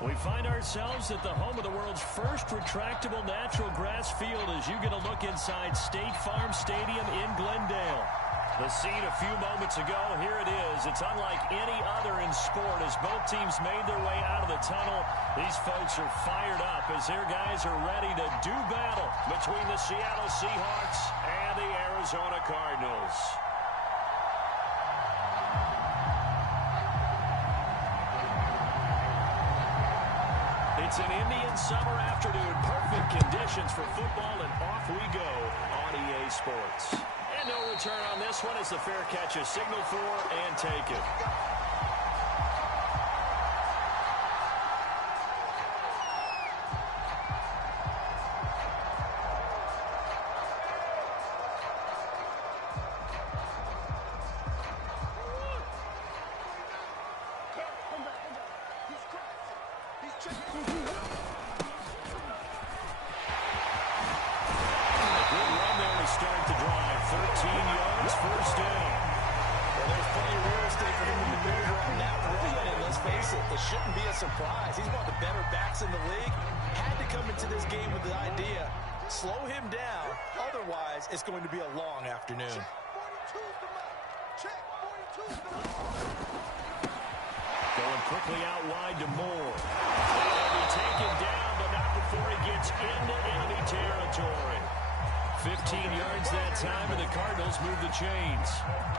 We find ourselves at the home of the world's first retractable natural grass field as you get a look inside State Farm Stadium in Glendale. The scene a few moments ago, here it is. It's unlike any other in sport as both teams made their way out of the tunnel. These folks are fired up as their guys are ready to do battle between the Seattle Seahawks and the Arizona Cardinals. It's an Indian summer afternoon. Perfect conditions for football, and off we go on EA Sports. And no return on this one as the fair catch is signaled for and taken. Slow him down. Otherwise, it's going to be a long afternoon. Going quickly out wide to Moore. He'll be taken down, but not before he gets into enemy territory. 15 yards that time, and the Cardinals move the chains.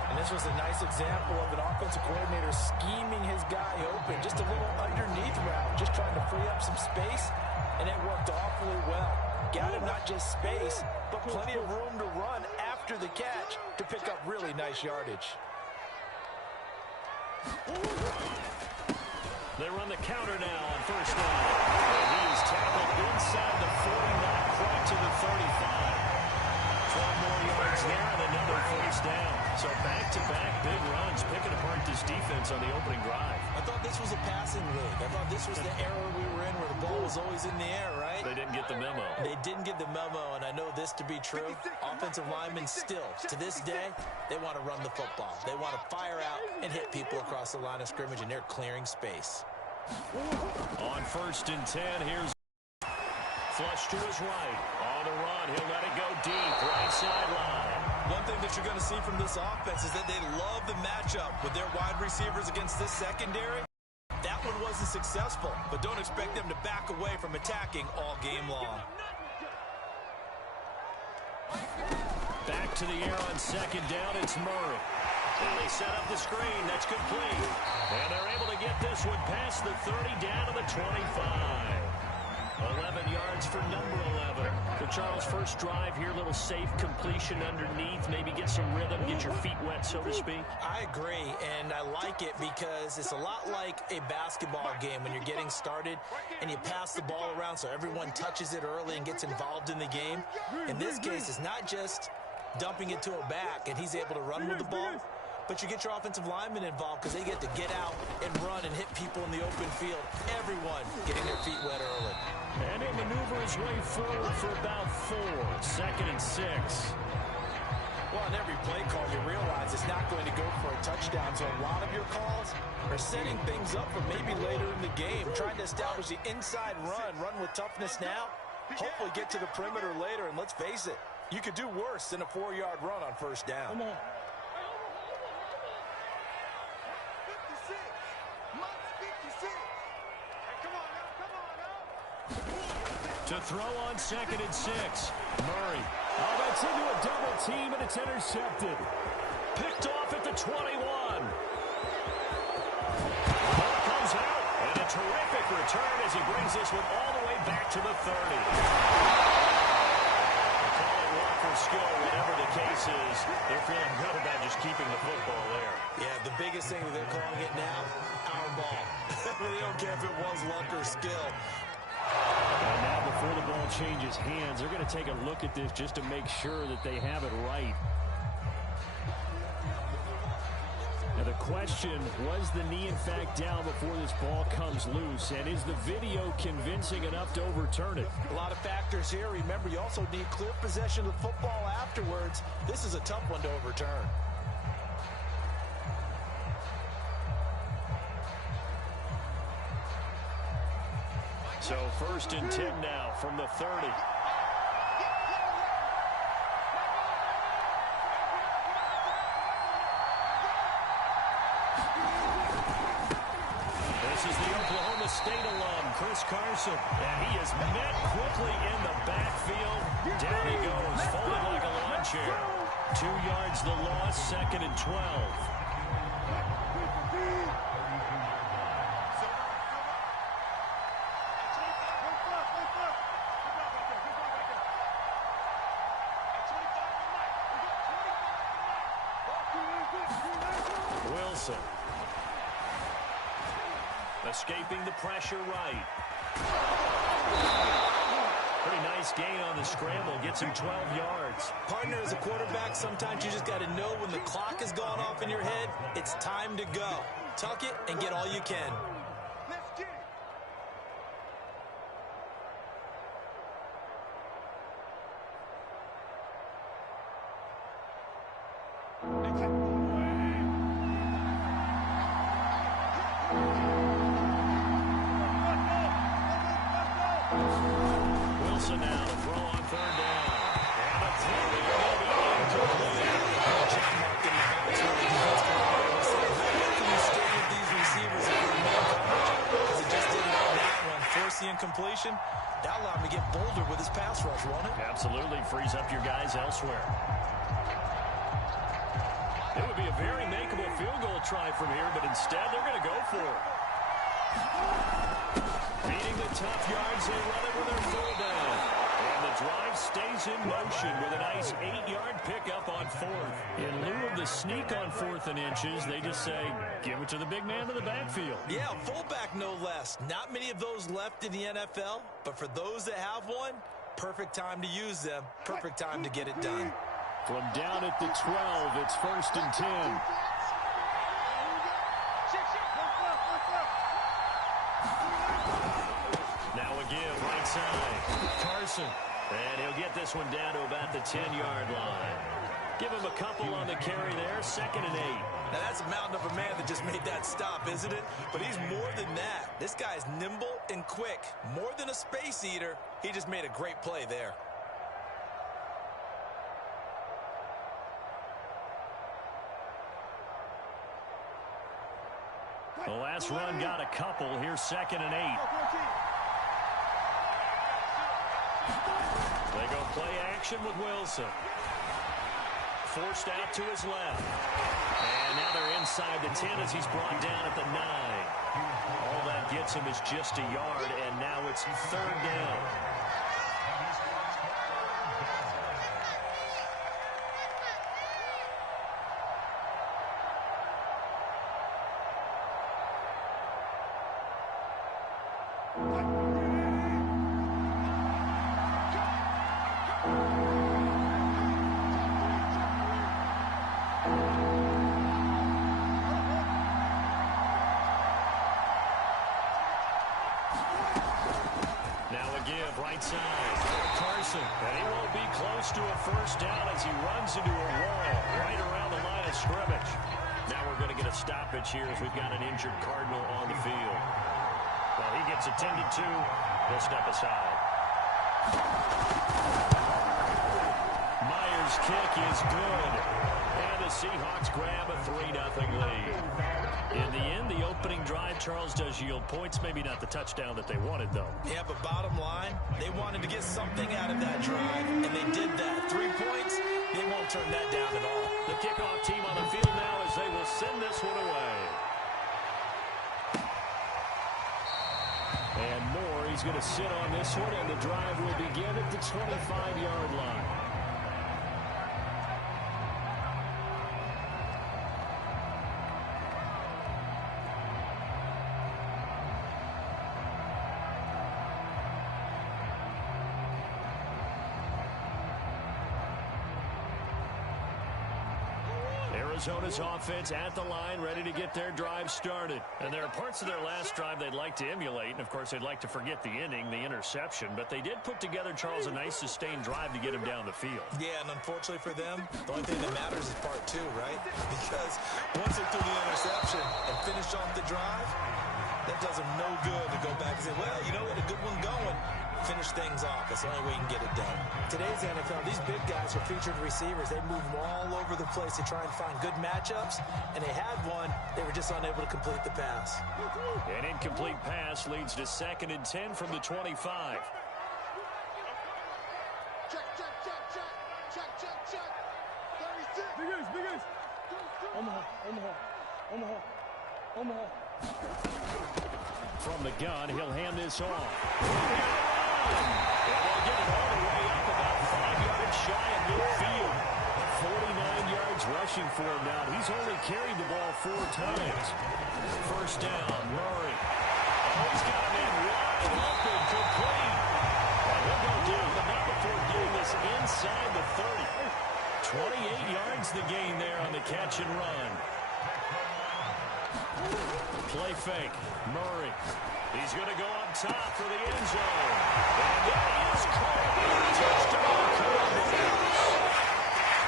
And this was a nice example of an offensive coordinator scheming his guy open. Just a little underneath route, just trying to free up some space, and it worked awfully well. Got him not just space, but plenty of room to run after the catch to pick up really nice yardage. They run the counter now on first down. And he is tackled inside the 40, not quite to the 35. 12 more yards there and another first down. So back-to-back big runs, picking apart this defense on the opening drive. I thought this was a passing league. I thought this was the era we were in where the ball was always in the air, right? They didn't get the memo. They didn't get the memo, and I know this to be true. Offensive linemen still, to this day, they want to run the football. They want to fire out and hit people across the line of scrimmage, and they're clearing space. On 1st and 10, here's flush to his right. On the run, he'll let it go deep, right sideline. One thing that you're going to see from this offense is that they love the matchup with their wide receivers against this secondary. That one wasn't successful, but don't expect them to back away from attacking all game long. Back to the air on 2nd down, it's Murray. And they set up the screen, that's complete. And they're able to get this one past the 30 down to the 25. 11 yards for number 11. So Charles, first drive here, little safe completion underneath, maybe get some rhythm, get your feet wet, so to speak. I agree, and I like it because it's a lot like a basketball game when you're getting started and you pass the ball around so everyone touches it early and gets involved in the game. In this case, it's not just dumping it to a back and he's able to run with the ball, but you get your offensive linemen involved because they get to get out and run and hit people in the open field. Everyone getting their feet wet early. And he'll maneuver his way forward for about 4. 2nd and 6. Well, on every play call, you realize it's not going to go for a touchdown, so a lot of your calls are setting things up for maybe later in the game, trying to establish the inside run with toughness now, hopefully get to the perimeter later, and let's face it, you could do worse than a 4-yard run on first down. Come on. To throw on 2nd and 6. Murray. Oh, that's into a double team, and it's intercepted. Picked off at the 21. Ball comes out, and a terrific return as he brings this one all the way back to the 30. They call it Walker skill, whatever the case is. They're feeling good about just keeping the football there. Yeah, the biggest thing that they're calling it now, our ball. They don't care if it was luck or skill. And now before the ball changes hands, they're going to take a look at this just to make sure that they have it right. Now the question, was the knee in fact down before this ball comes loose? And is the video convincing enough to overturn it? A lot of factors here. Remember, you also need clear possession of the football afterwards. This is a tough one to overturn. 1st and 10 now from the 30. This is the Oklahoma State alum, Chris Carson. And he is met quickly in the backfield. Down he goes, folded like a lawn chair. 2 yards the loss, 2nd and 12. Wilson. Escaping the pressure right. Pretty nice gain on the scramble. Gets him 12 yards. Partner, as a quarterback, sometimes you just got to know when the clock has gone off in your head, it's time to go. Tuck it and get all you can. Completion. That allowed him to get bolder with his pass rush, won't it? Absolutely. Frees up your guys elsewhere. It would be a very makeable field goal try from here, but instead they're going to go for it. Beating the tough yards, they run it with their full down. And the drive stays in motion with a nice 8-yard pickup on 4th. In lieu of the sneak on 4th and inches, they just say, give it to the big man in the backfield. Yeah, fullback no less. Not many of those left in the NFL, but for those that have one, perfect time to use them. Perfect time to get it done. From down at the 12, it's 1st and 10. Now a give, right side. Carson. And he'll get this one down to about the 10-yard line. Give him a couple on the carry there, 2nd and 8. Now that's a mountain of a man that just made that stop, isn't it? But he's more than that. This guy's nimble and quick. More than a space eater. He just made a great play there. The last run got a couple. Here's 2nd and 8. They go play action with Wilson. Forced out to his left. And now they're inside the 10 as he's brought down at the 9. All that gets him is just a yard, and now it's 3rd down. And he won't be close to a 1st down as he runs into a wall right around the line of scrimmage. Now we're going to get a stoppage here as we've got an injured Cardinal on the field. Well, he gets attended to. He'll step aside. Myers' kick is good. And the Seahawks grab a 3-0 lead. In the end, the opening drive, Charles, does yield points. Maybe not the touchdown that they wanted, though. Yeah, but bottom line, they wanted to get something out of that drive, and they did that. 3 points, they won't turn that down at all. The kickoff team on the field now as they will send this one away. And Moore, he's going to sit on this one, and the drive will begin at the 25-yard line. Arizona's offense at the line, ready to get their drive started. And there are parts of their last drive they'd like to emulate, and of course they'd like to forget the inning, the interception, but they did put together, Charles, a nice sustained drive to get him down the field. Yeah, and unfortunately for them, the only thing that matters is part 2, right? Because once they threw the interception and finished off the drive, That does him no good to go back and say, well, you know, we had a good one going. Finish things off. That's the only way you can get it done. Today's NFL, these big guys are featured receivers. They move them all over the place to try and find good matchups, and they had one. They were just unable to complete the pass. An incomplete pass leads to 2nd and 10 from the 25. Check. 36. Big ace. Omaha. From the gun, he'll hand this off. They'll get it all the way up about 5 yards shy of midfield. 49 yards rushing for him now. He's only carried the ball 4 times. First down, Murray. Oh, he's got a man wide open, complete. And he'll go down, but not before getting this inside the 30. 28 yards the gain there on the catch and run. Play fake. Murray. He's going to go up top for the end zone. And that is caught. Touchdown, Cowboys.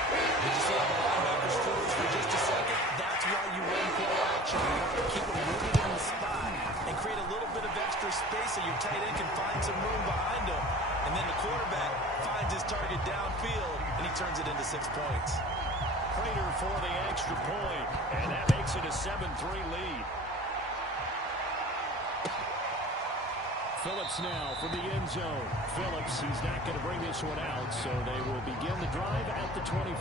Did you see how the linebackers froze for just a second? That's why you run play action. You want to keep them rooted in the spot and create a little bit of extra space so your tight end can find some room behind him. And then the quarterback finds his target downfield, and he turns it into 6 points. Prater for the extra point, and that makes it a 7-3 lead. Phillips now for the end zone. Phillips, he's not going to bring this one out, so they will begin the drive at the 25.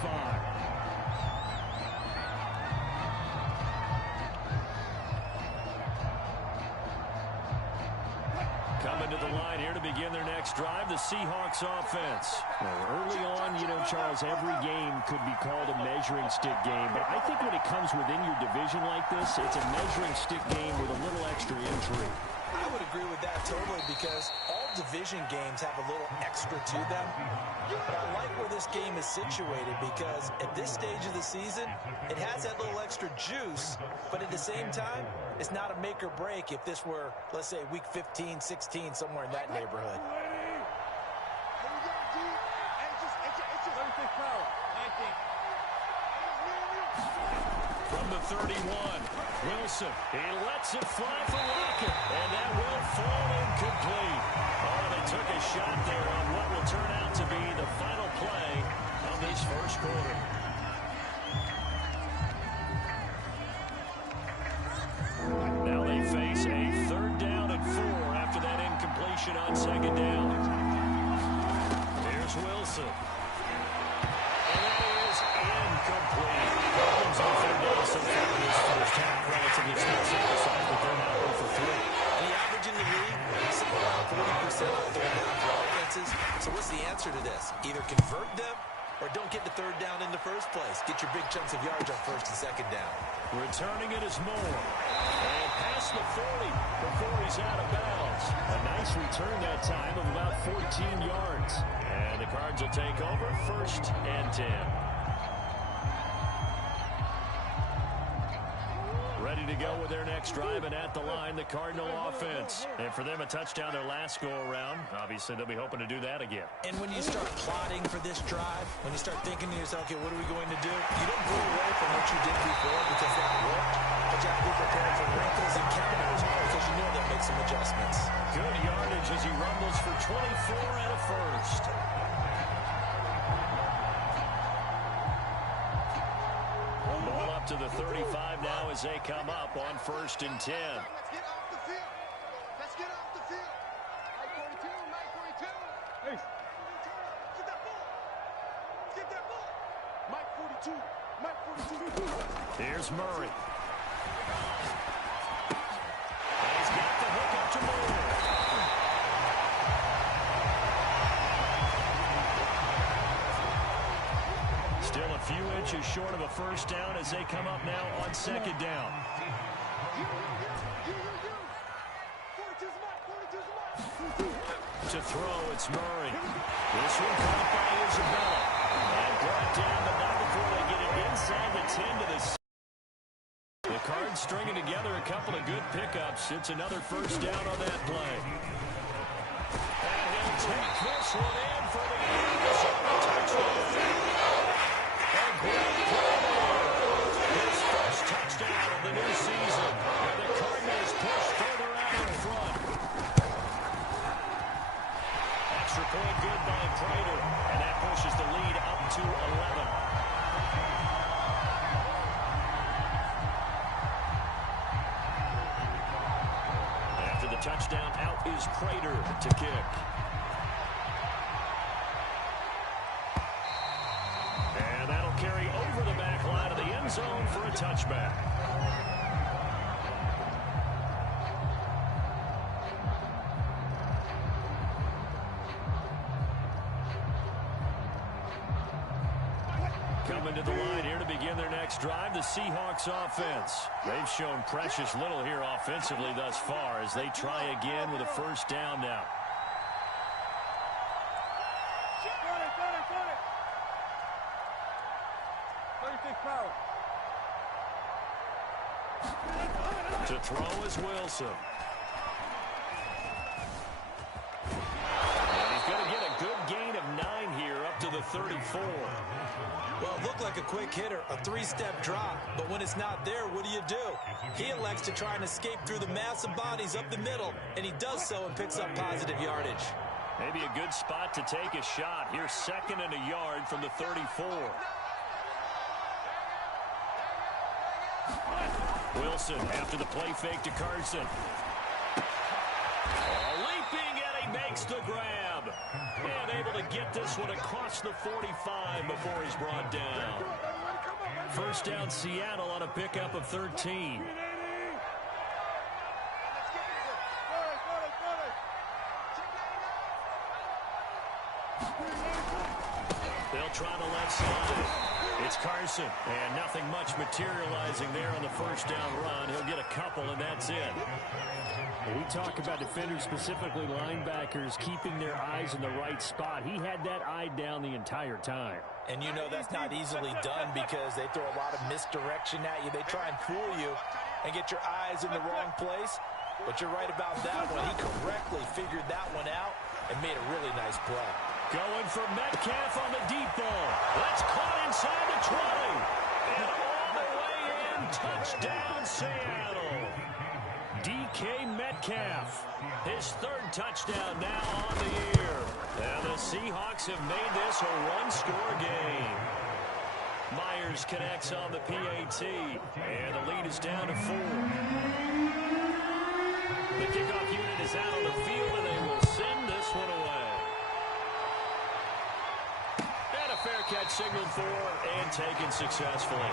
Coming to the line here to begin their next drive, the Seahawks offense. Well, early on, you know, Charles, every game could be called a measuring stick game, but I think when it comes within your division like this, it's a measuring stick game with a little extra intrigue. I would agree with that totally because all division games have a little extra to them. But I like where this game is situated because at this stage of the season, it has that little extra juice, but at the same time, it's not a make or break if this were, let's say, week 15, 16, somewhere in that neighborhood. From the 31, Wilson, he lets it fly for Lockett, and that will fall incomplete. Oh, they took a shot there on what will turn out to be the final play of this first quarter. Now they face a 3rd down and 4 after that incompletion on 2nd down. Here's Wilson. And that is incomplete. Problems on 3rd down so far in this first half. Relatively small sample size, but they're now 0 for 3. The average in the league, somewhere around 40% on 3rd down for offenses. So what's the answer to this? Either convert them or don't get the 3rd down in the first place. Get your big chunks of yards on 1st and 2nd down. Returning it is Moore. And past the 40 before he's out of bounds. A nice return that time of about 14 yards. And the Cards will take over 1st and 10. Ready to go with their next drive, and at the line, the Cardinal offense. And for them, a touchdown their last go-around. Obviously, they'll be hoping to do that again. And when you start plotting for this drive, when you start thinking to yourself, okay, what are we going to do? You don't go away from what you did before because that worked, but you have to be prepared for wrinkles and counters because you know they'll make some adjustments. Good yardage as he rumbles for 24 and a first. To the 35 now as they come up on 1st and 10. Let's get off the field. Let's get off the field. Mike 42. Hey. Get that ball. Get that ball. Mike 42. Here's Murray. And he's got the hook up to Moore. Still a few inches short of a first down as they come up now on 2nd down. To throw, it's Murray. This one caught by Isabella. And brought down, but not before they get it inside the 10 to the 6. The Cards stringing together a couple of good pickups. It's another first down on that play. And he'll take this one in for the touchdown. His first touchdown of the new season. And the Cardinals push further is Prater to kick. And that'll carry over the back line of the end zone for a touchback. Coming to the line here to begin their next drive, the Seahawks offense. They've shown precious little here offensively thus far as they try again with a first down now. To throw is Wilson. And he's going to get a good gain of 9 here up to the 34. Well, it looked like a quick hitter, a 3-step drop, but when it's not there, what do? He elects to try and escape through the massive bodies up the middle, and he does so and picks up positive yardage. Maybe a good spot to take a shot. Here's 2nd and a yard from the 34. Wilson after the play fake to Carson. Leaping, and he makes the grab. And able to get this one across the 45 before he's brought down. First down, Seattle on a pickup of 13. They'll try the left side. It's Carson, and nothing much materializing there on the first down run. He'll get a couple, and that's it. We talk about defenders, specifically linebackers, keeping their eyes in the right spot. He had that eye down the entire time. And you know that's not easily done because they throw a lot of misdirection at you. They try and fool you and get your eyes in the wrong place. But you're right about that one. He correctly figured that one out and made a really nice play. Going for Metcalf on the deep ball. That's caught inside the 20. And all the way in, touchdown Seattle. DK Metcalf, his 3rd touchdown now on the year. And the Seahawks have made this a one-score game. Myers connects on the PAT, and the lead is down to 4. The kickoff unit is out on the field, and they will send this one away. And a fair catch signaled for and taken successfully.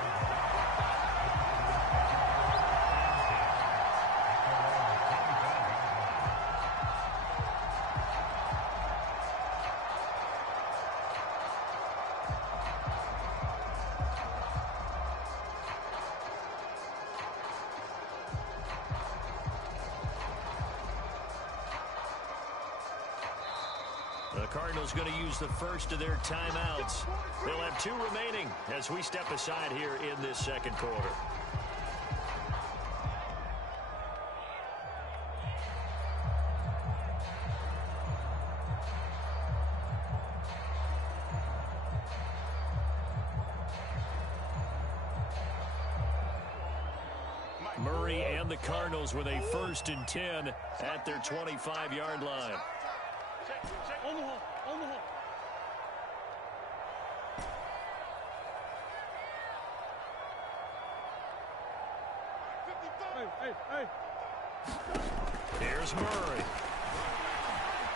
The Cardinals going to use the first of their timeouts. They'll have 2 remaining as we step aside here in this second quarter. Murray and the Cardinals with a 1st and 10 at their 25-yard line. On the hole. Hey. Here's Murray.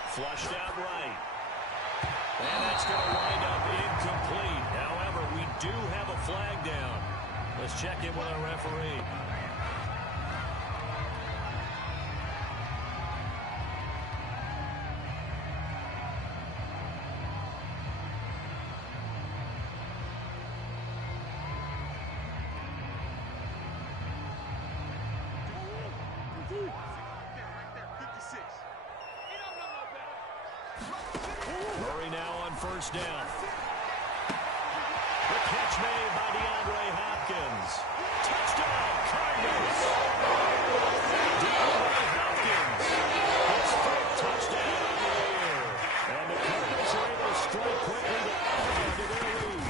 Flushed out right. And that's going to wind up incomplete. However, we do have a flag down. Let's check in with our referee. Murray now on first down. The catch made by DeAndre Hopkins. Touchdown, Cardinals. DeAndre Hopkins. His 3rd touchdown of the year. And the Cardinals are able to strike quickly to add to their lead.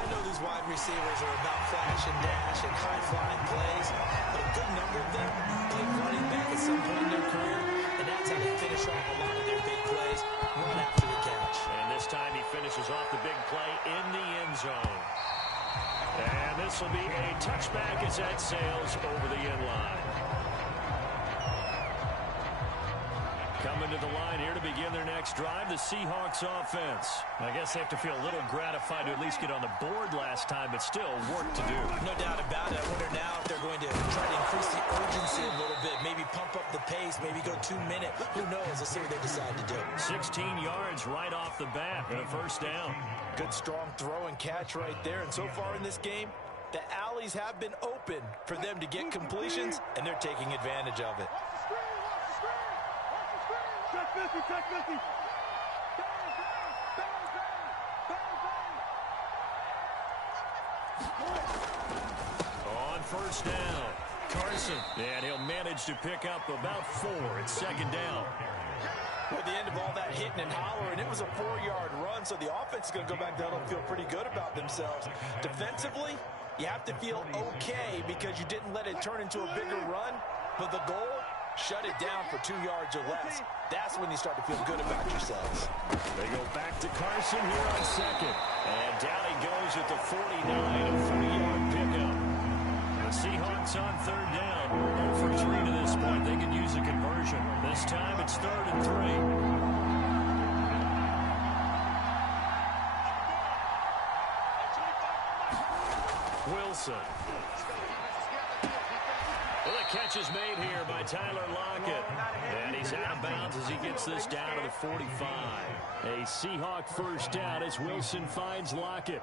I know these wide receivers are about flash and dash and high-flying plays, but a good number of them played running back at some point in their career, and that's how they finish off a lot of their big plays, run after the catch. And this time he finishes off the big play in the end zone. And this will be a touchback as that sails over the end line. to the line here to begin their next drive, the Seahawks offense. I guess they have to feel a little gratified to at least get on the board last time, but still work to do. No doubt about it. I wonder now if they're going to try to increase the urgency a little bit, maybe pump up the pace, maybe go 2 minutes. Who knows? Let's see what they decide to do. 16 yards right off the bat and a first down. Good strong throw and catch right there. And so far in this game, the alleys have been open for them to get completions, and they're taking advantage of it. Check 50, check 50. On first down, Carson. And he'll manage to pick up about 4. It's second down. At the end of all that hitting and hollering, it was a 4-yard run, so the offense is going to go back down and feel pretty good about themselves. Defensively, you have to feel okay because you didn't let it turn into a bigger run, but the goal, shut it down for 2 yards or less. That's when you start to feel good about yourselves. They go back to Carson here on second. And down he goes at the 49, a 3-yard pickup. The Seahawks on third down. 0 for 3 to this point. They can use a conversion. This time it's 3rd and 3. Wilson. Well, the catch is made here by Tyler Lockett. And he's out of bounds as he gets this down to the 45. A Seahawk first down as Wilson finds Lockett.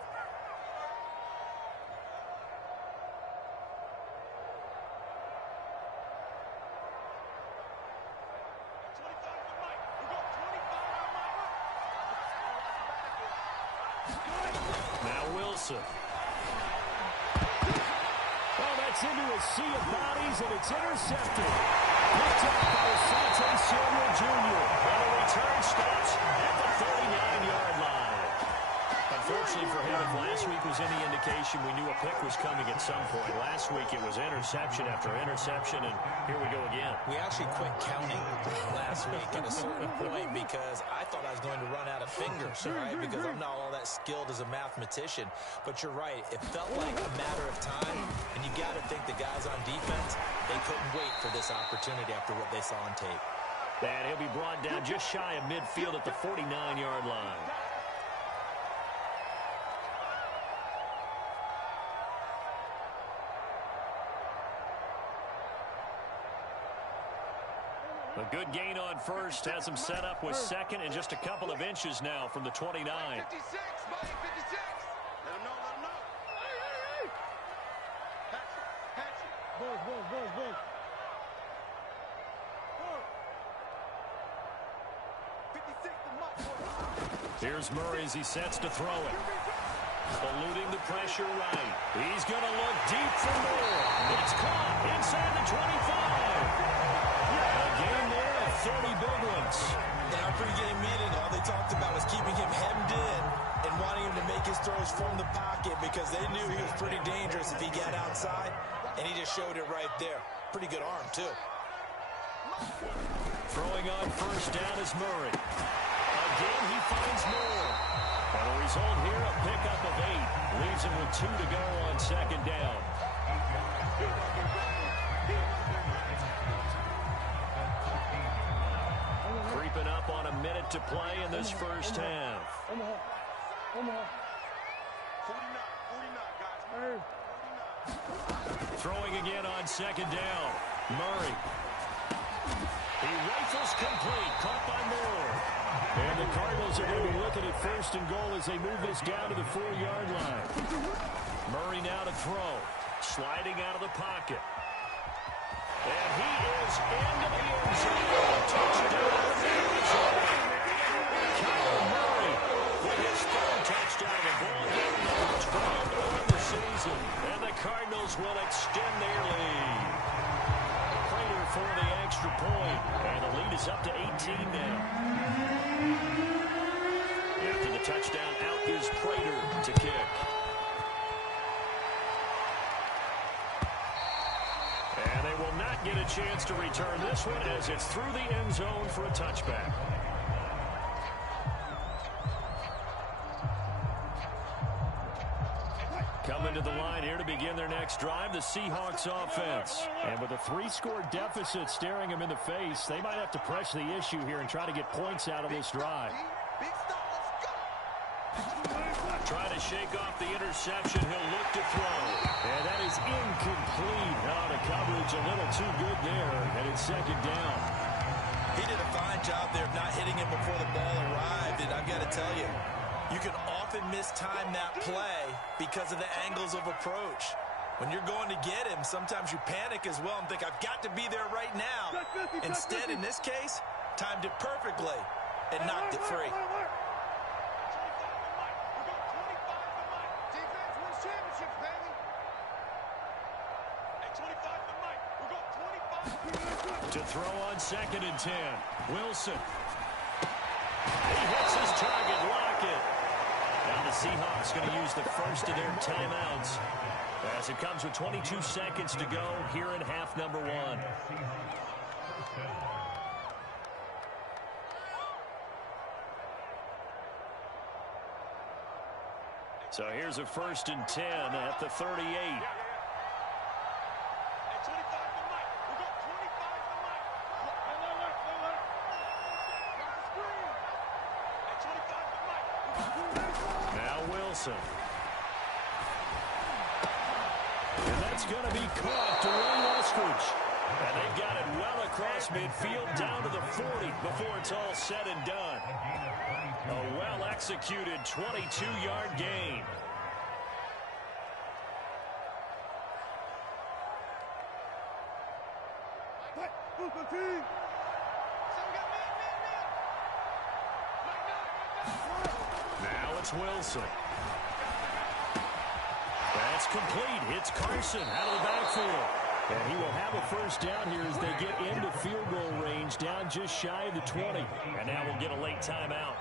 Now Wilson. Into a sea of bodies, and it's intercepted. Picked up by Asante Samuel Jr. And the return stops at the 39-yard line. Unfortunately for him, if last week was any indication, we knew a pick was coming at some point. Last week it was interception after interception, and here we go again. We actually quit counting last week at a certain point because I thought I was going to run out of fingers, right? Because I'm not all that skilled as a mathematician. But you're right. It felt like a matter of time, and you got to think the guys on defense, they couldn't wait for this opportunity after what they saw on tape. And he'll be brought down just shy of midfield at the 49-yard line. A good gain on first, has him set up with second and just a couple of inches now from the 29. 56, buddy, 56. Let him know, let him know. Hey. Patch it. Buzz. 56 to Mike. Here's Murray as he sets to throw it. Eluding the pressure right. He's going to look deep for more. It's caught inside the 25. A game there of 30 big ones. In our pregame meeting, all they talked about was keeping him hemmed in and wanting him to make his throws from the pocket because they knew he was pretty dangerous if he got outside, and he just showed it right there. Pretty good arm, too. Throwing on first down is Murray. Again, he finds more. And the result here, a pickup of 8. Leaves him with 2 to go on second down. Creeping up on a minute to play in this first half. 49, guys. Throwing again on second down. Murray. He rifles complete. Caught by Moore. And the Cardinals are going to be looking at first and goal as they move this down to the 4-yard line. Murray now to throw. Sliding out of the pocket. And he is into the end zone. Touchdown, Arizona. Kyler Murray with his 3rd touchdown of the ball game, number 12 of the season. And the Cardinals will extend their lead. Prater for the extra point. And the lead is up to 18 now. After the touchdown, out is Prater to kick. And they will not get a chance to return this one as it's through the end zone for a touchback. Coming to the line here to begin their next drive, the Seahawks offense. And with a 3-score deficit staring them in the face, they might have to press the issue here and try to get points out of this drive. Big stop, let's go. Try to shake off the interception. He'll look to throw. And that is incomplete. Oh, the coverage a little too good there, and it's second down. He did a fine job there of not hitting him before the ball arrived, and I've got to tell you, you can often mistime that play because of the angles of approach. When you're going to get him, sometimes you panic as well and think, I've got to be there right now. Instead, in this case, timed it perfectly and knocked it free. Defense wins championships, baby. Hey, 25 to Mike. We got 25. To throw on 2nd and 10. Wilson. He hits his target. Lockett. Now the Seahawks going to use the first of their timeouts as it comes with 22 seconds to go here in half number 1. So here's a 1st and 10 at the 38. Hey, 25 to Mike. We got 25 to Mike. Alert. Cross the screen. Hey, 25 to Mike. We got Now Wilson. And that's going to be caught to Ray Westridge. And they've got it well across midfield down to the 40 before it's all said and done. A well-executed 22-yard gain. Now it's Wilson. That's complete. It's Carson out of the backfield. And he will have a first down here as they get into field goal range, down just shy of the 20. And now we'll get a late timeout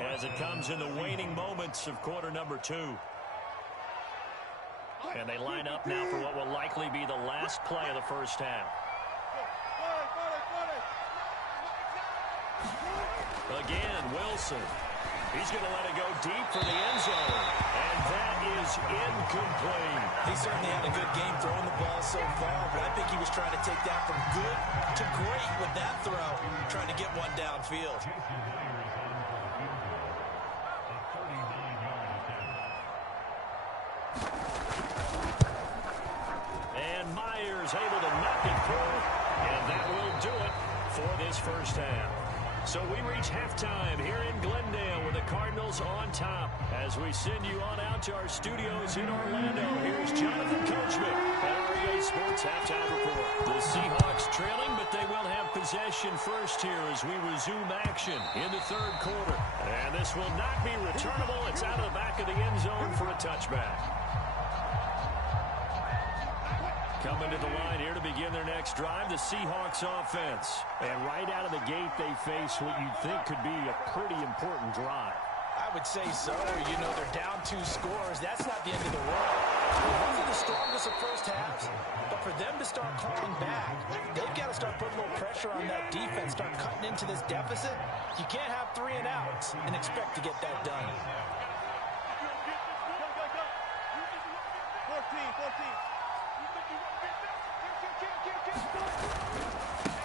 as it comes in the waning moments of quarter number 2. And they line up now for what will likely be the last play of the first half. Again, Wilson. He's going to let it go deep for the end zone. And that is incomplete. He certainly had a good game throwing the ball so far, but I think he was trying to take that from good to great with that throw, trying to get one downfield. And Myers able to knock it through, and that will do it for this first half. So we reach halftime here in Glendale with the Cardinals on top. As we send you on out to our studios in Orlando, here's Jonathan Coachman at REA Sports Halftime Report. The Seahawks trailing, but they will have possession first here as we resume action in the third quarter. And this will not be returnable. It's out of the back of the end zone for a touchback. Coming to the line here to begin their next drive, the Seahawks offense. And right out of the gate, they face what you'd think could be a pretty important drive. I would say so. You know, they're down 2 scores. That's not the end of the world. Those are the strongest of first halves. But for them to start clawing back, they've got to start putting a little pressure on that defense, start cutting into this deficit. You can't have 3 and outs and expect to get that done. 14.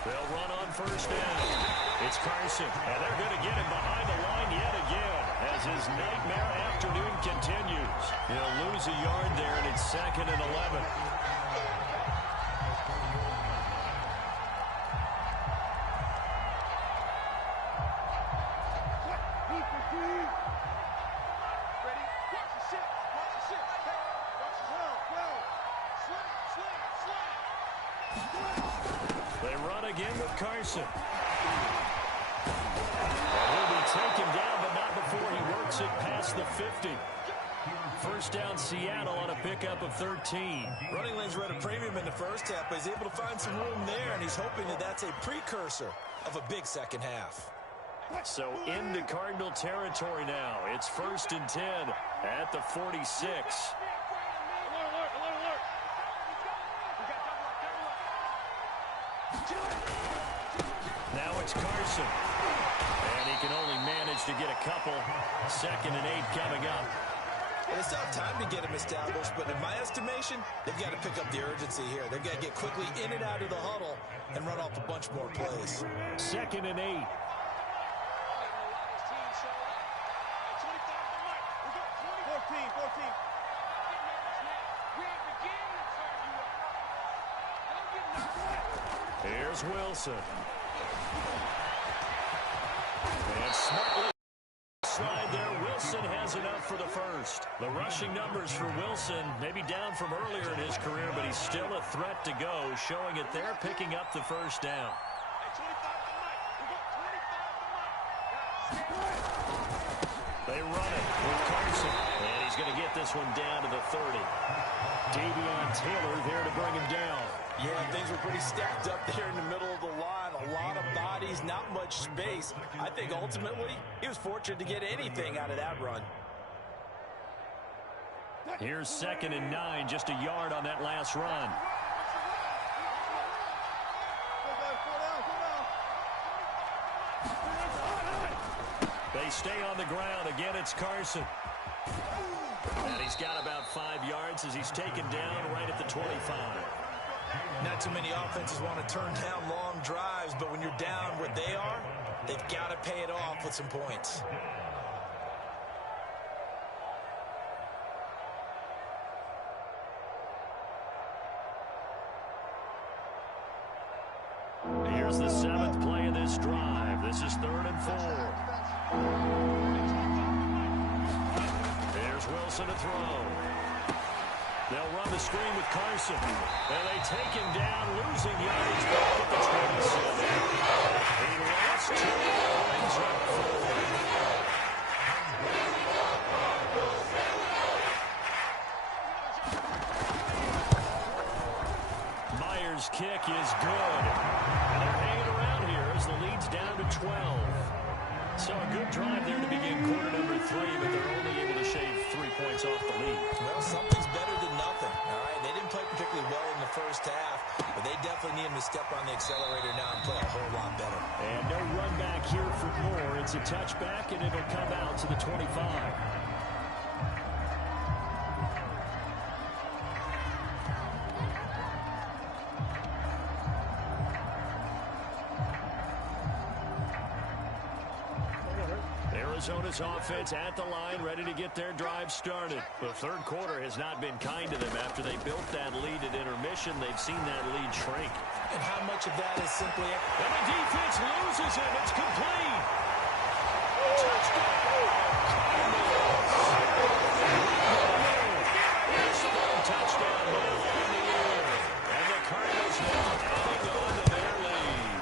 They'll run on first down. It's Carson, and they're going to get him behind the line yet again as his nightmare afternoon continues. He'll lose a yard there, and it's 2nd and 11. They run again with Carson. And he'll be taken down, but not before he works it past the 50. First down Seattle on a pickup of 13. Running lanes were at a premium in the first half, but he's able to find some room there, and he's hoping that that's a precursor of a big second half. So into Cardinal territory now. It's 1st and 10 at the 46. Now it's Carson. And he can only manage to get a couple. 2nd and 8 coming up. They still have time to get him established, but in my estimation, they've got to pick up the urgency here. They've got to get quickly in and out of the huddle and run off a bunch more plays. 2nd and 8. 14. Here's Wilson. And smartly slide there. Wilson has enough for the first. The rushing numbers for Wilson maybe down from earlier in his career, but he's still a threat to go, showing it there, picking up the first down. They run it with Carson, and he's going to get this one down to the 30. Davion Taylor there to bring him down. Yeah, things were pretty stacked up there in the middle of the line. A lot of bodies, not much space. I think ultimately he was fortunate to get anything out of that run. Here's 2nd and 9, just a yard on that last run. They stay on the ground. Again, it's Carson. And he's got about 5 yards as he's taken down right at the 25. Not too many offenses want to turn down long drives, but when you're down what they are, they've got to pay it off with some points. Here's the 7th play of this drive. This is 3rd and 4. There's Wilson to throw. They'll run the screen with Carson. And they take him down, losing yards back at the 27. He lost 2, brings up 4. Myers' kick is good. And they're hanging around here as the lead's down to 12. So a good drive there to begin quarter number 3, but they're only able to shave 3 points off the lead. Well, something's better than nothing, all right? They didn't play particularly well in the first half, but they definitely need him to step on the accelerator now and play a whole lot better. And no run back here for more. It's a touchback, and it'll come out to the 25. Arizona's offense at the line, ready to get their drive started. The third quarter has not been kind to them after they built that lead at intermission. They've seen that lead shrink. And how much of that is simply... And the defense loses him. It's complete. Touchdown. Touchdown ball in the air. And the Cardinals now hang on to their lead.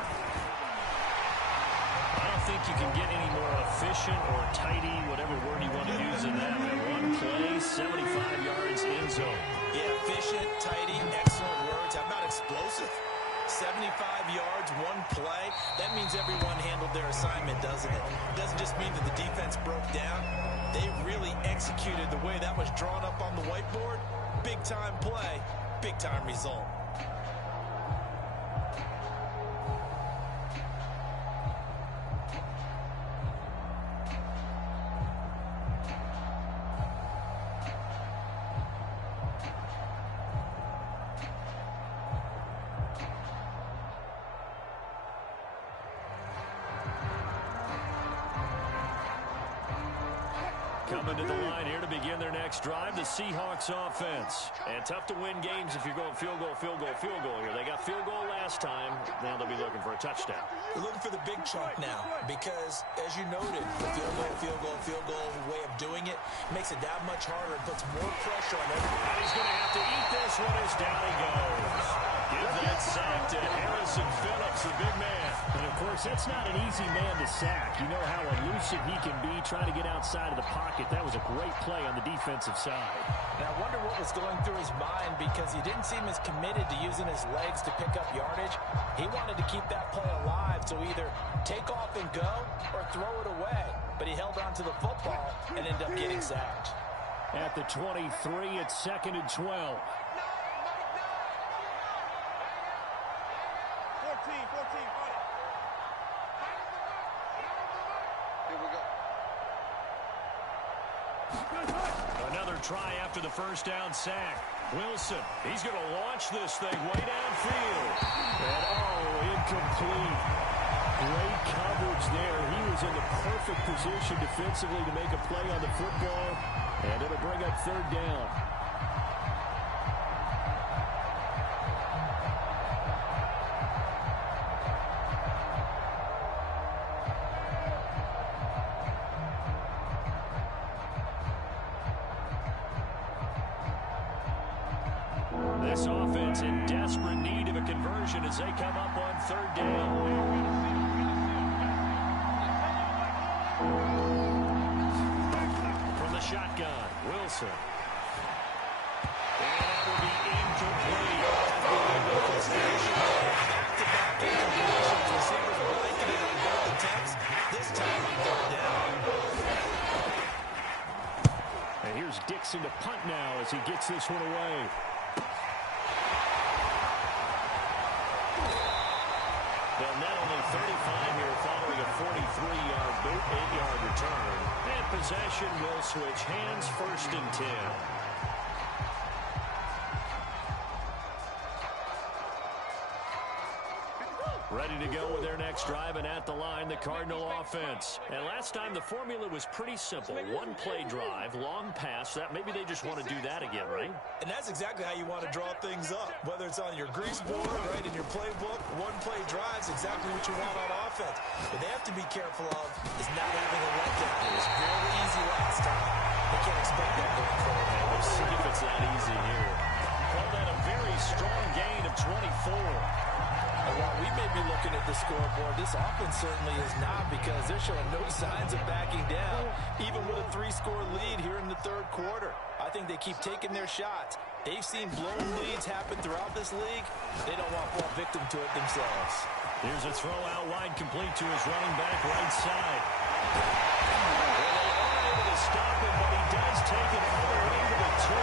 I don't think you can get any more efficient or tidy, whatever word you want to use in that. One play, 75 yards in zone. Yeah, efficient, tidy, excellent words. How about explosive? 75 yards, one play. That means everyone handled their assignment, doesn't it? It doesn't just mean that the defense broke down. They really executed the way that was drawn up on the whiteboard. Big-time play, big-time result. Coming to the line here to begin their next drive, the Seahawks offense. And tough to win games if you're going field goal here. They got field goal last time. Now they'll be looking for a touchdown. They're looking for the big chunk now because, as you noted, the field goal way of doing it makes it that much harder and puts more pressure on everybody. And he's going to have to eat this one as down he goes. Give that sack to Harrison Phillips, the big man. And, of course, that's not an easy man to sack. You know how elusive he can be trying to get outside of the pocket. That was a great play on the defensive side. And I wonder what was going through his mind because he didn't seem as committed to using his legs to pick up yardage. He wanted to keep that play alive, so either take off and go or throw it away. But he held on to the football and ended up getting sacked. At the 23, it's 2nd and 12. 14. Here we go. Another try after the first down sack. Wilson, he's going to launch this thing way downfield. And, incomplete. Great coverage there. He was in the perfect position defensively to make a play on the football. And it'll bring up third down. This offense in desperate need of a conversion as they come up on third down. From the shotgun, Wilson. And that will be incomplete. Back-to-back incompletions. Receivers blanketed on both attempts. This time on third down. And here's Dixon to punt now as he gets this one away. They'll net only 35 here following a 43-yard boot, 8-yard return. And possession will switch hands, first and 10. Ready to go with their next drive, and at the line, the Cardinal offense. And last time, the formula was pretty simple. One play drive, long pass. That maybe they just want to do that again, right? And that's exactly how you want to draw things up. Whether it's on your grease board, right, in your playbook, one play drive's exactly what you want on offense. What they have to be careful of is not having a letdown. It was very easy last time. They can't expect that going forward. We'll see if it's that easy here. Call that a very strong gain of 24. And while we may be looking at the scoreboard, this offense certainly is not, because they're showing no signs of backing down, even with a 3-score lead here in the third quarter. I think they keep taking their shots. They've seen blown leads happen throughout this league. They don't want to fall victim to it themselves. Here's a throw out wide, complete to his running back right side. Well, they are able to stop him, but he does take it all the way to the 2.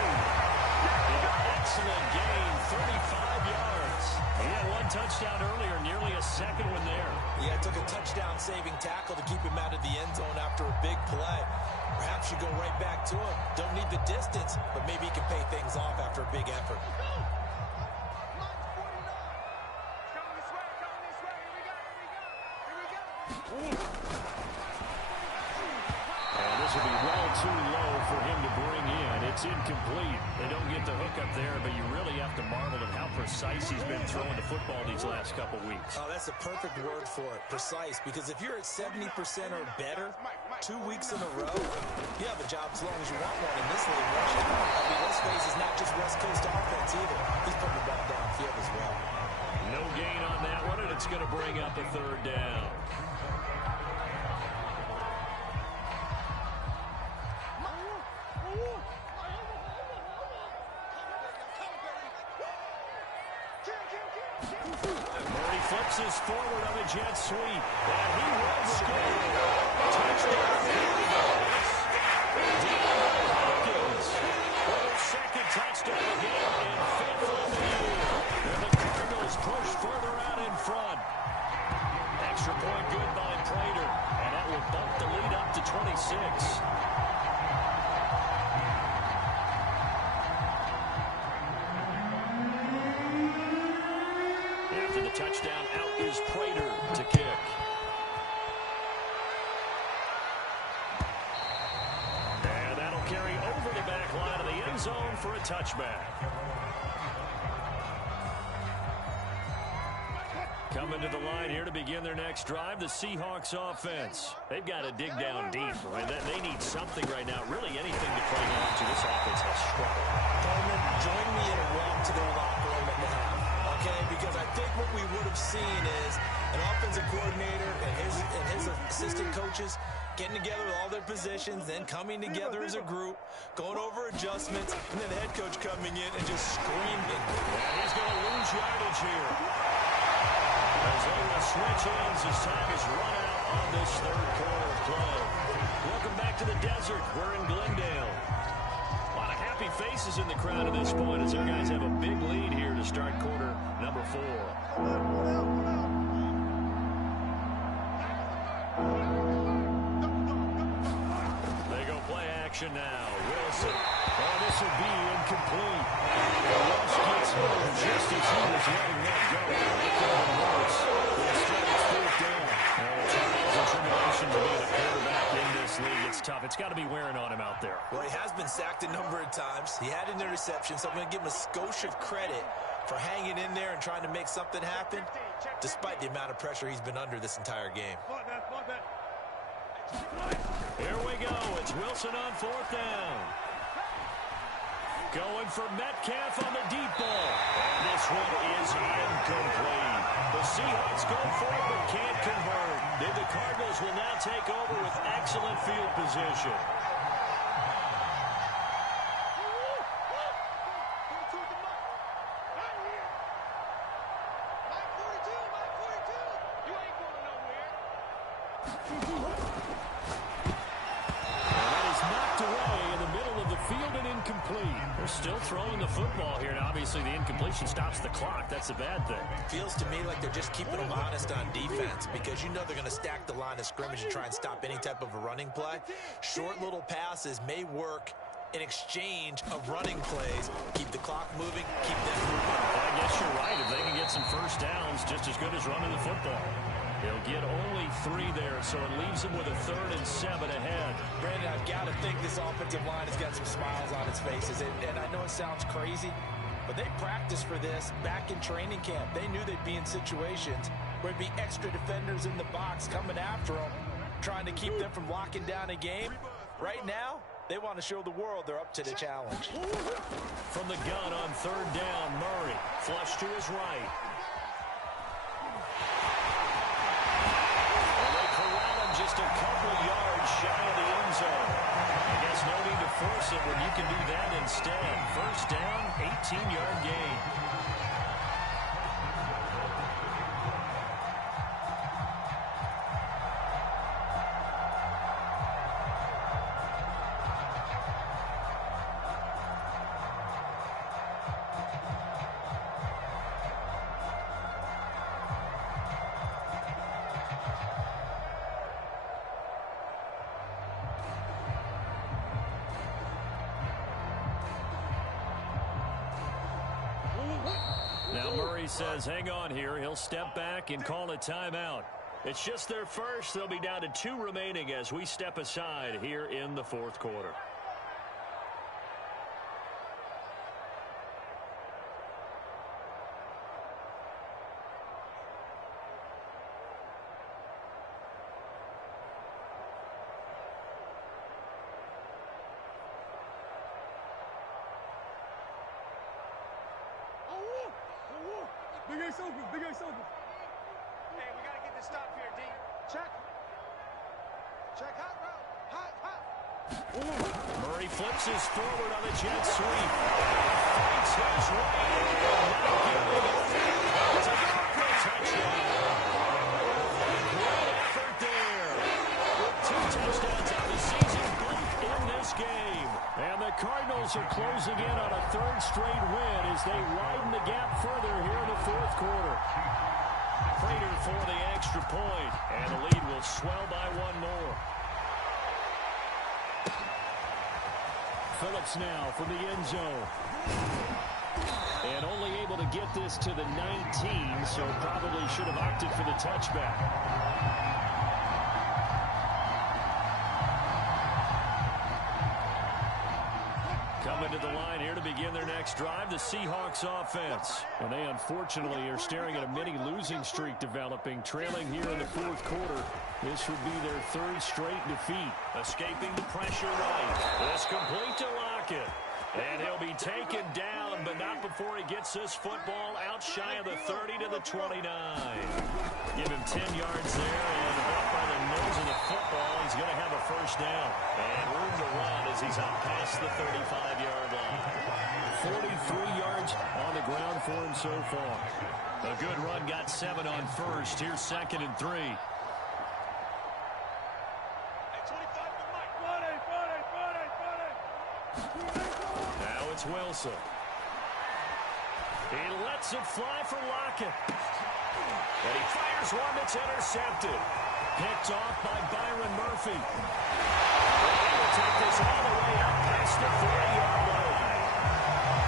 Excellent gain, 35 yards. He had one touchdown earlier, nearly a second one there. Yeah, it took a touchdown-saving tackle to keep him out of the end zone after a big play. Perhaps you go right back to him. Don't need the distance, but maybe he can pay things off after a big effort. And this will be well too low for him to bring in. It's incomplete. They don't get the hook up there, but you really have to marvel at how precise he's been throwing the football these last couple weeks. Oh, that's a perfect word for it, precise, because if you're at 70% or better 2 weeks in a row, you have a job as long as you want one in this league, right? I mean, let's face it, it's not just West Coast offense either. He's putting the ball downfield as well. No gain on that one, and it's going to bring up a third down. Murray flips his forward on a jet sweep, and he will score. Touchdown, Cardinals. DeAndre Hopkins for the second touchdown again and fifth on the year. And the Cardinals push further out in front. Extra point good by Prater, and that will bump the lead up to 26. After the touchdown, out is Prater to kick. And that'll carry over the back line of the end zone for a touchback. Coming to the line here to begin their next drive, the Seahawks offense. They've got to dig down deep. I mean, they need something right now, really anything to cling on to. This offense has struggled. Coleman, join me in a walk to their locker room at the half. Okay, because I think what we would have seen is an offensive coordinator and his assistant coaches getting together with all their positions, then coming together as a group, going over adjustments, and then the head coach coming in and just screaming. And he's going to lose yardage here. As they will switch ends as time is run out on this third quarter play. Welcome back to the desert. We're in Glendale. A lot of happy faces in the crowd at this point as their guys have a big lead here to start quarter number 4. They go play action now. Wilson. Oh, this will be incomplete. Rush gets home just as he was letting that go. It could have been worse. Instead, it's fourth down. The trials and tribulations of being a quarterback in this league, it's tough. It's got to be wearing on him out there. Well, he has been sacked a number of times. He had an interception, so I'm going to give him a skosh of credit for hanging in there and trying to make something happen, despite the amount of pressure he's been under this entire game. Here we go. It's Wilson on fourth down. Going for Metcalf on the deep ball. And this one is incomplete. The Seahawks go for it but can't convert. The Cardinals will now take over with excellent field position. They're still throwing the football here, and obviously the incompletion stops the clock. That's a bad thing. Feels to me like they're just keeping them honest on defense because you know they're going to stack the line of scrimmage and try and stop any type of a running play. Short little passes may work in exchange of running plays. Keep the clock moving, keep them moving. Well, I guess you're right. If they can get some first downs, just as good as running the football. They'll get only 3 there, so it leaves them with a 3rd and 7 ahead. Brandon, I've got to think this offensive line has got some smiles on its faces. And I know it sounds crazy, but they practiced for this back in training camp. They knew they'd be in situations where there'd be extra defenders in the box coming after them, trying to keep them from locking down a game. Right now, they want to show the world they're up to the challenge. From the gun on 3rd down, Murray. Flush to his right. Just a couple yards shy of the end zone. I guess no need to force it when you can do that instead. First down, 18-yard gain. Now Murray says, hang on here. He'll step back and call a timeout. It's just their first. They'll be down to 2 remaining as we step aside here in the 4th quarter. Big Ace open, Big Ace open. Hey, we got to get this stop here, D. Check. Check hot route. Hot. Murray flips his forward on the jet sweep. Fights his way in. It's a touchdown. Great effort there. With 2 touchdowns on the season, both in this game. And the Cardinals are closing in on a 3rd straight win as they widen the gap further here in the 4th quarter. Prater for the extra point, and the lead will swell by 1 more. Phillips now from the end zone. And only able to get this to the 19, so probably should have opted for the touchback. Coming to the line here to begin their next drive, the Seahawks offense. And they unfortunately are staring at a mini losing streak developing, trailing here in the 4th quarter. This would be their 3rd straight defeat. Escaping the pressure right. This complete to Lockett. And he'll be taken down, but not before he gets this football out shy of the 30 to the 29. Give him 10 yards there, and up by the nose of the football, he's going to have a first down. And room to run as he's out past the 35-yard line. 43 yards on the ground for him so far. A good run, got 7 on first. Here's 2nd and 3. Now it's Wilson. He lets it fly for Lockett. And he fires one that's intercepted. Picked off by Byron Murphy. We'll take this all the way up past the 40-yard line.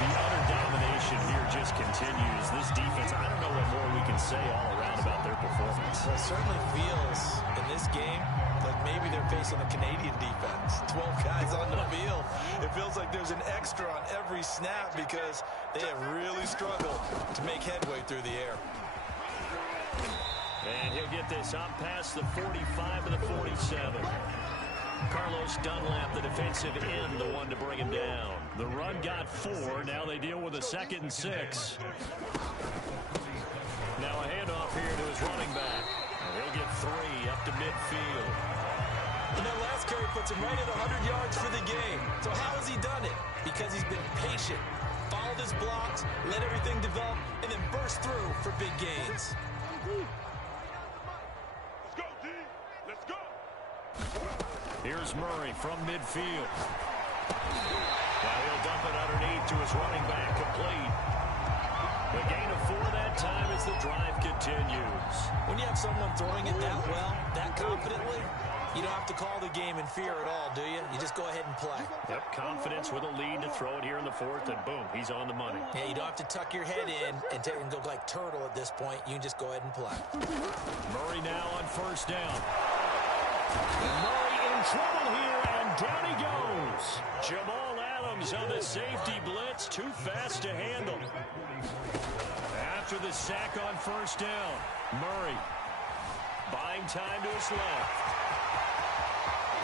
The utter domination here just continues. This defense, I don't know what more we can say all around about their performance. Well, it certainly feels in this game like maybe they're facing a Canadian defense. 12 guys on the field. It feels like there's an extra on every snap because they have really struggled to make headway through the air. And he'll get this up past the 45 to the 47. Carlos Dunlap, the defensive end, the one to bring him down. The run got 4. Now they deal with a 2nd and 6. Now a handoff here to his running back. And he'll get 3 up to midfield. And that last carry puts him right at 100 yards for the game. So how has he done it? Because he's been patient, followed his blocks, let everything develop, and then burst through for big gains. Let's go, D. Let's go. Here's Murray from midfield. Now he'll dump it underneath to his running back, complete. The gain of 4 that time as the drive continues. When you have someone throwing it that well, that confidently, you don't have to call the game in fear at all, do you? You just go ahead and play. Yep, confidence with a lead to throw it here in the 4th, and boom, he's on the money. Yeah, you don't have to tuck your head in and go like turtle at this point. You can just go ahead and play. Murray now on 1st down. Murray in trouble here, and down he goes. Jamal Adams on the safety blitz, too fast to handle. After the sack on 1st down, Murray buying time to his left.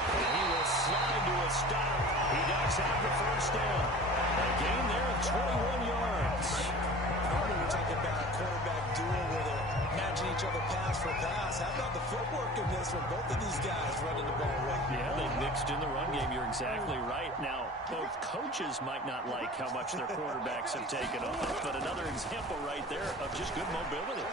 And he will slide to a stop. He ducks out the 1st down. A gain there of 21 yards. Earlier we're talking about a quarterback duel where they're matching each other pass for pass. How about the footwork in this one? Both of these guys running the ball well. Yeah, they mixed in the run game. You're exactly right. Now, both coaches might not like how much their quarterbacks have taken off, but another example right there of just good mobility.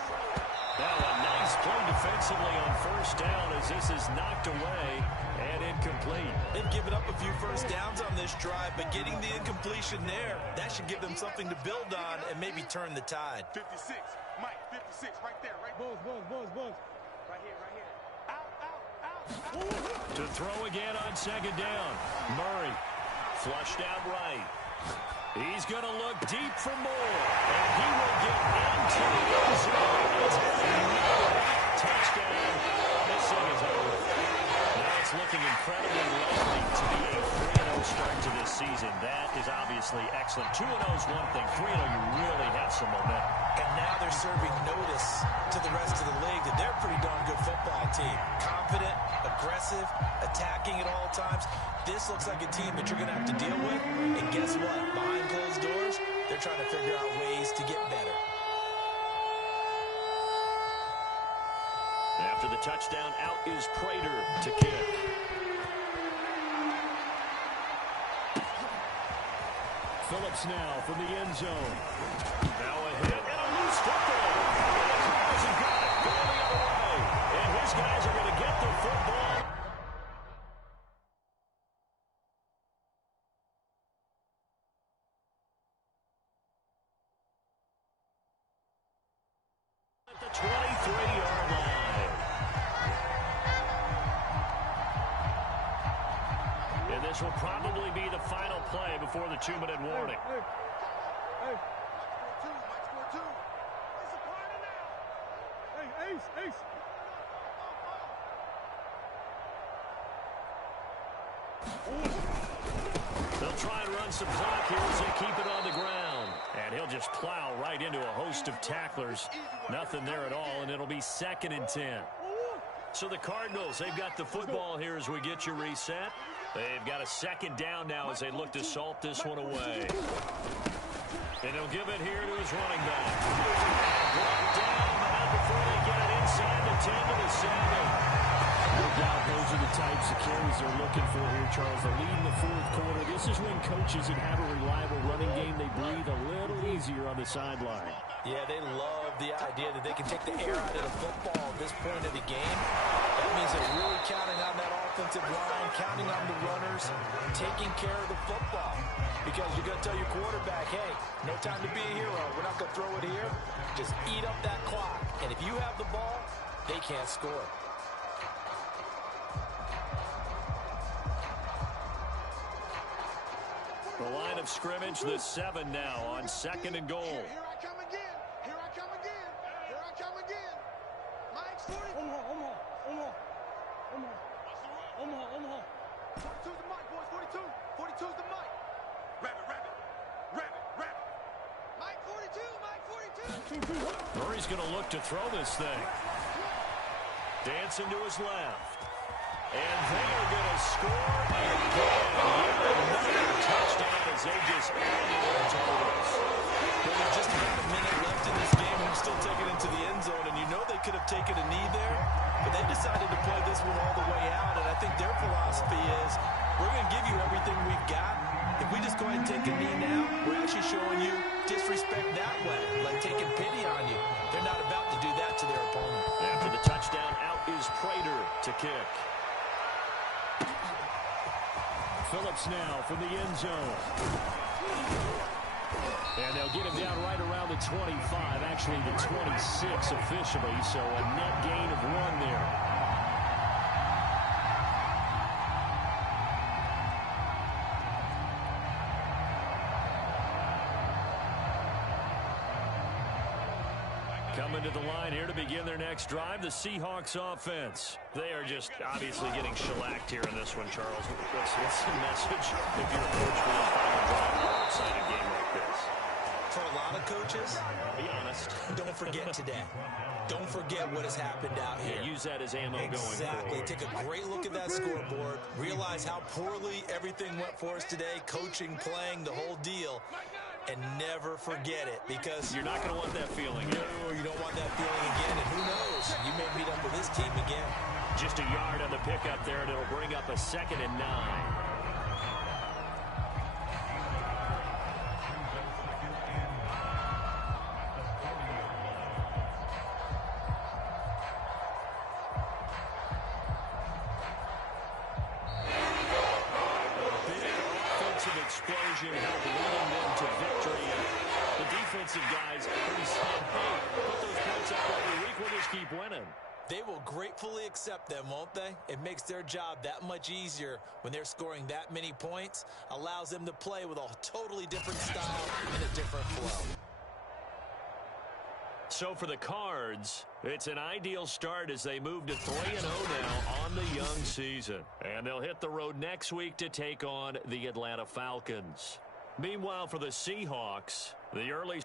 Now a nice play defensively on 1st down as this is knocked away and incomplete. They've given up a few 1st downs on this drive, but getting the incompletion there, that should give them something to build on and maybe turn the tide. 56. Mike, 56. Right there. Right there. Buzz. Right here. Out. To throw again on 2nd down. Murray flushed out right. He's going to look deep for more. And he will get into the end zone. It's touchdown. This thing is over. Now it's looking incredibly likely to be a 3-0 start to this season. That is obviously excellent. 2-0 is one thing. 3-0, you really have some momentum. And now they're serving notice to the rest of the league that they're a pretty darn good football team. Confident, aggressive, attacking at all times. This looks like a team that you're going to have to deal with. And guess what? Behind closed doors, they're trying to figure out ways to get better. After the touchdown, out is Prater to kick. Phillips now from the end zone. Now a hit and a loose football. He got it going the other way. And his guys are going to get the football. At the 23-yard line. And this will probably be the final play before the 2-minute warning. Hey. Score two. It's a party now. Hey, Ace. They'll try and run some clock here as they keep it on the ground. And he'll just plow right into a host of tacklers. Nothing there at all, and it'll be 2nd and 10. So the Cardinals, they've got the football here as we get you reset. They've got a 2nd down now as they look to salt this one away. And he'll give it here to his running back. Brought down, but not before they get it inside the 10 to the 7. No doubt those are the types of carries they're looking for here, Charles. The lead in the 4th quarter. This is when coaches that have a reliable running game, they breathe a little easier on the sideline. Yeah, they love the idea that they can take the air out of the football at this point of the game. That means they're really counting on that offensive line, counting on the runners, taking care of the football. Because you're going to tell your quarterback, hey, no time to be a hero. We're not going to throw it here. Just eat up that clock. And if you have the ball, they can't score. The line of scrimmage, the 7 now on 2nd and goal. Here I come again. Here I come again. Here I come again. Mike's 40. Omaha. 42's the mic, boys. 42. 42's the mic. Rabbit. Mike 42. Murray's going to look to throw this thing. Dancing to his left. And they are going to score again. Another touchdown as they just add to their totals. Well, there's just about a minute left in this game, and they're still taking it to the end zone. And you know they could have taken a knee there, but they decided to play this one all the way out. And I think their philosophy is, we're going to give you everything we've got. If we just go ahead and take a knee now, we're actually showing you disrespect that way, like taking pity on you. They're not about to do that to their opponent. After the touchdown, out is Prater to kick. Phillips now from the end zone. And they'll get him down right around the 25, actually the 26 officially, so a net gain of 1 there. Coming to the line here to begin their next drive, the Seahawks offense. They are just obviously getting shellacked here in this one, Charles. What's the message if you're a coach for the final drive outside a game like this? For a lot of coaches, Be honest. don't forget today. Don't forget what has happened out here. Yeah, use that as ammo going Exactly. forward. Take a great look at that scoreboard. Realize how poorly everything went for us today. Coaching, playing, the whole deal. And never forget it, because You're not going to want that feeling. no, you don't want that feeling again. And who knows? You may meet up with this team again. Just a yard on the pickup there, and it'll bring up a 2nd and 9. Explosion help leading them to victory. And the defensive guys already said, hey, put those points up every week, we'll just keep winning. They will gratefully accept them, won't they? It makes their job that much easier when they're scoring that many points. Allows them to play with a totally different style and a different flow. So for the Cards, it's an ideal start as they move to 3-0 now on the young season. And they'll hit the road next week to take on the Atlanta Falcons. Meanwhile, for the Seahawks, the early